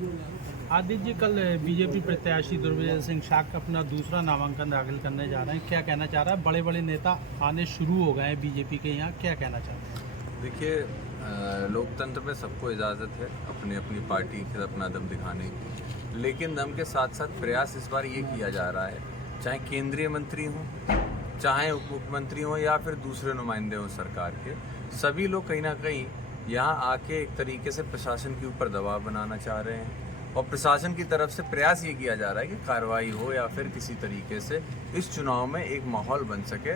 आदित्य जी, कल बीजेपी प्रत्याशी दुर्विजय सिंह शाक्त अपना दूसरा नामांकन दाखिल करने जा रहे हैं। क्या कहना चाह रहा है? बड़े बड़े नेता आने शुरू हो गए हैं बीजेपी के यहाँ, क्या कहना चाहते हैं? देखिए, लोकतंत्र में सबको इजाज़त है अपनी अपनी पार्टी के अपना दम दिखाने की, लेकिन दम के साथ साथ प्रयास इस बार ये किया जा रहा है, चाहे केंद्रीय मंत्री हों, चाहे उप मुख्यमंत्री हों या फिर दूसरे नुमाइंदे हों सरकार के, सभी लोग कहीं ना कहीं यहाँ आके एक तरीके से प्रशासन के ऊपर दबाव बनाना चाह रहे हैं। और प्रशासन की तरफ से प्रयास ये किया जा रहा है कि कार्रवाई हो या फिर किसी तरीके से इस चुनाव में एक माहौल बन सके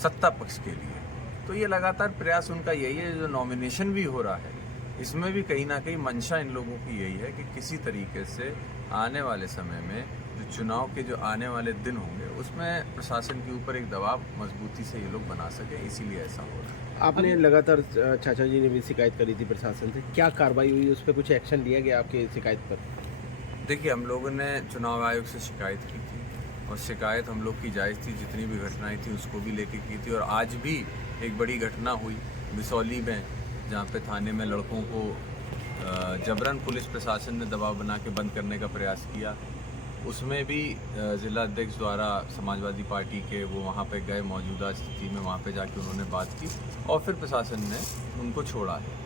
सत्ता पक्ष के लिए। तो ये लगातार प्रयास उनका यही है। जो नॉमिनेशन भी हो रहा है इसमें भी कहीं ना कहीं मंशा इन लोगों की यही है कि किसी तरीके से आने वाले समय में जो चुनाव के जो आने वाले दिन होंगे उसमें प्रशासन के ऊपर एक दबाव मजबूती से ये लोग बना सके, इसीलिए ऐसा हो रहा है। आपने लगातार चाचा जी ने भी शिकायत करी थी प्रशासन से, क्या कार्रवाई हुई, उस पर कुछ एक्शन लिया गया आपकी शिकायत पर? देखिए, हम लोगों ने चुनाव आयोग से शिकायत की थी और शिकायत हम लोग की जायज़ थी। जितनी भी घटनाएं थी उसको भी लेके की थी। और आज भी एक बड़ी घटना हुई बिसौली में, जहाँ पे थाने में लड़कों को जबरन पुलिस प्रशासन ने दबाव बना के बंद करने का प्रयास किया। उसमें भी जिला अध्यक्ष द्वारा समाजवादी पार्टी के वो वहाँ पे गए, मौजूदा स्थिति में वहाँ पे जाके उन्होंने बात की और फिर प्रशासन ने उनको छोड़ा है।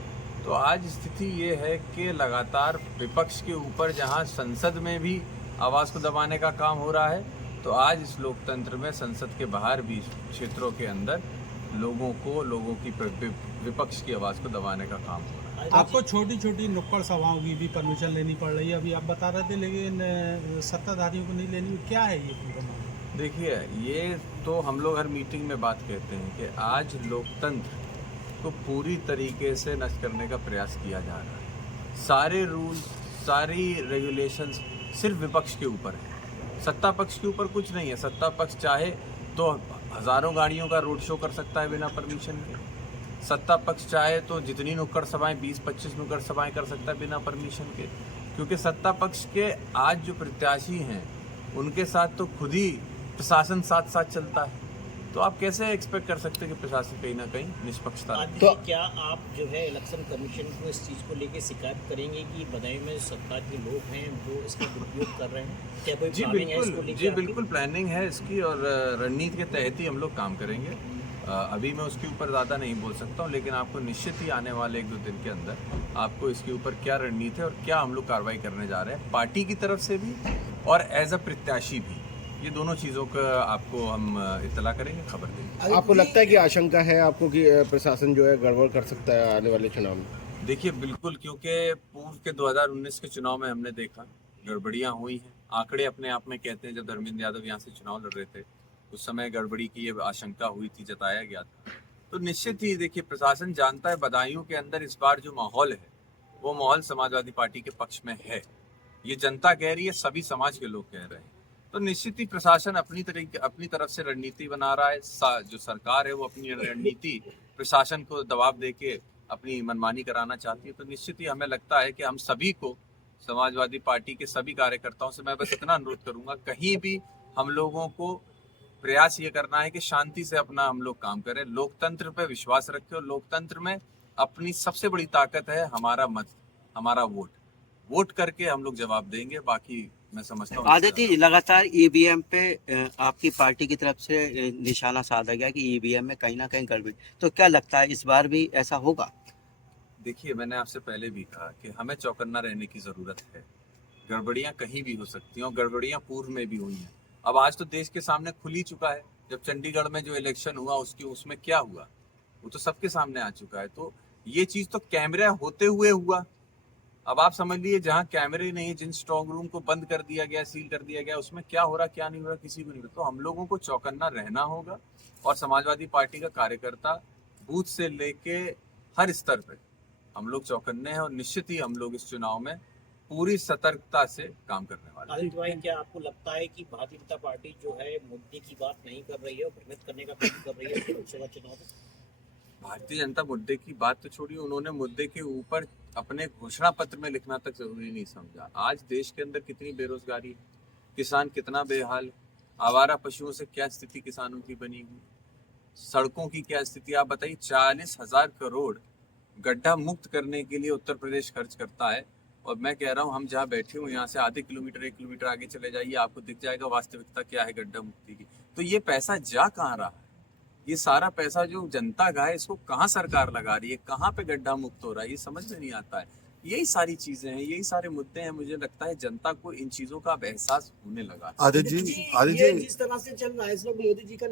तो आज स्थिति ये है कि लगातार विपक्ष के ऊपर जहाँ संसद में भी आवाज़ को दबाने का काम हो रहा है, तो आज इस लोकतंत्र में संसद के बाहर भी क्षेत्रों के अंदर लोगों की विपक्ष की आवाज़ को दबाने का काम हो रहा है। आपको छोटी छोटी नुक्कड़ सभाओं की भी परमिशन लेनी पड़ रही है, अभी आप बता रहे थे, लेकिन सत्ताधारियों को नहीं लेनी। क्या है ये पूरा मामला? देखिए, ये तो हम लोग हर मीटिंग में बात कहते हैं कि आज लोकतंत्र को पूरी तरीके से नष्ट करने का प्रयास किया जा रहा है। सारे रूल, सारी रेगुलेशंस सिर्फ विपक्ष के ऊपर है, सत्ता पक्ष के ऊपर कुछ नहीं है। सत्ता पक्ष चाहे तो हज़ारों गाड़ियों का रोड शो कर सकता है बिना परमिशन के। सत्ता पक्ष चाहे तो जितनी नुक्कड़ सभाएं 20-25 नुक्कड़ सभाएं कर सकता है बिना परमिशन के, क्योंकि सत्ता पक्ष के आज जो प्रत्याशी हैं उनके साथ तो खुद ही प्रशासन साथ साथ चलता है। तो आप कैसे एक्सपेक्ट कर सकते हैं कि प्रशासन कहीं ना कहीं निष्पक्षता रखे? तो क्या आप जो है इलेक्शन कमीशन को इस चीज़ को लेकर शिकायत करेंगे कि बदायूं में सत्ता के लोग हैं वो इसका दुरुपयोग कर रहे हैं? क्या कोई प्लानिंग है इसको लेकर? जी बिल्कुल प्लानिंग है इसकी और रणनीति के तहत ही हम लोग काम करेंगे। अभी मैं उसके ऊपर ज़्यादा नहीं बोल सकता हूँ, लेकिन आपको निश्चित ही आने वाले 1-2 दिन के अंदर आपको इसके ऊपर क्या रणनीति है और क्या हम लोग कार्रवाई करने जा रहे हैं पार्टी की तरफ से भी और एज अ प्रत्याशी भी, ये दोनों चीज़ों का आपको हम इत्तला करेंगे, खबर देंगे। आपको लगता है कि आशंका है आपको कि प्रशासन जो है गड़बड़ कर सकता है आने वाले चुनाव में? देखिए बिल्कुल, क्योंकि पूर्व के 2019 के चुनाव में हमने देखा गड़बड़ियाँ हुई हैं। आंकड़े अपने आप में कहते हैं, जब धर्मेंद्र यादव यहाँ से चुनाव लड़ रहे थे उस समय गड़बड़ी की ये आशंका हुई थी, जताया गया था। तो निश्चित ही देखिए, प्रशासन जानता है बदायूं के अंदर इस बार जो माहौल है वो माहौल समाजवादी पार्टी के पक्ष में है। ये जनता कह रही है, सभी समाज के लोग कह रहे हैं। तो निश्चित ही प्रशासन अपनी तरफ से रणनीति बना रहा है। जो सरकार है वो अपनी रणनीति प्रशासन को दबाव दे के अपनी मनमानी कराना चाहती है। तो निश्चित ही हमें लगता है कि हम सभी को, समाजवादी पार्टी के सभी कार्यकर्ताओं से मैं बस इतना अनुरोध करूंगा, कहीं भी हम लोगों को प्रयास ये करना है कि शांति से अपना हम लोग काम करें, लोकतंत्र पे विश्वास रखें। और लोकतंत्र में अपनी सबसे बड़ी ताकत है हमारा मत, हमारा वोट करके हम लोग जवाब देंगे। बाकी मैं समझता हूँ आदित्य, लगातार ईवीएम पे आपकी पार्टी की तरफ से निशाना साधा गया कि ईवीएम में कहीं ना कहीं गड़बड़ी, तो क्या लगता है इस बार भी ऐसा होगा? देखिए, मैंने आपसे पहले भी कहा कि हमें चौकन्ना रहने की ज़रूरत है। गड़बड़ियाँ कहीं भी हो सकती हैं और गड़बड़ियाँ पूर्व में भी हुई हैं। अब आज तो देश के सामने खुल ही चुका है। जब चंडीगढ़ में जो इलेक्शन हुआ उसमें क्या हुआ वो तो सबके सामने आ चुका है। तो ये चीज़ तो कैमरा होते हुए हुआ। अब आप समझ लीजिए, जहाँ कैमरे नहीं है, जिन स्ट्रॉन्ग रूम को बंद कर दिया गया, सील कर दिया गया, उसमें क्या हो रहा क्या नहीं हो रहा किसी को नहीं पता। तो हम लोगों को चौकन्ना रहना होगा और समाजवादी पार्टी का कार्यकर्ता बूथ से लेके हर स्तर पर हम लोग चौकन्ने हैं और निश्चित ही हम लोग इस चुनाव में पूरी सतर्कता से काम करने वाले हैं। आदित्य भाई, क्या आपको लगता है कि भारतीय जनता पार्टी जो है मुद्दे की बात नहीं कर रही है और भ्रमित करने का काम कर रही है लोकसभा चुनाव में? भारतीय जनता मुद्दे की बात तो छोड़िए, उन्होंने मुद्दे के ऊपर अपने घोषणा पत्र में लिखना तक जरूरी नहीं समझा। आज देश के अंदर कितनी बेरोजगारी है, किसान कितना बेहाल है, आवारा पशुओं से क्या स्थिति किसानों की बनी हुई, सड़कों की क्या स्थिति। आप बताइए, 40,000 करोड़ गड्ढा मुक्त करने के लिए उत्तर प्रदेश खर्च करता है और मैं कह रहा हूँ हम जहाँ बैठे हुए यहाँ से आधे किलोमीटर 1 किलोमीटर आगे चले जाइए, आपको दिख जाएगा वास्तविकता क्या है गड्ढा मुक्ति की। तो ये पैसा जा कहाँ रहा है? ये सारा पैसा जो जनता का है, इसको कहाँ सरकार लगा रही है, कहाँ पे गड्ढा मुक्त हो रहा है, ये समझ में नहीं आता है। यही सारी चीजें हैं, यही सारे मुद्दे हैं। मुझे लगता है जनता को इन चीजों का अब एहसास होने लगा है। आदित्य जी ये जिस तरह से चल रहा है इस वक्त मोदी जी का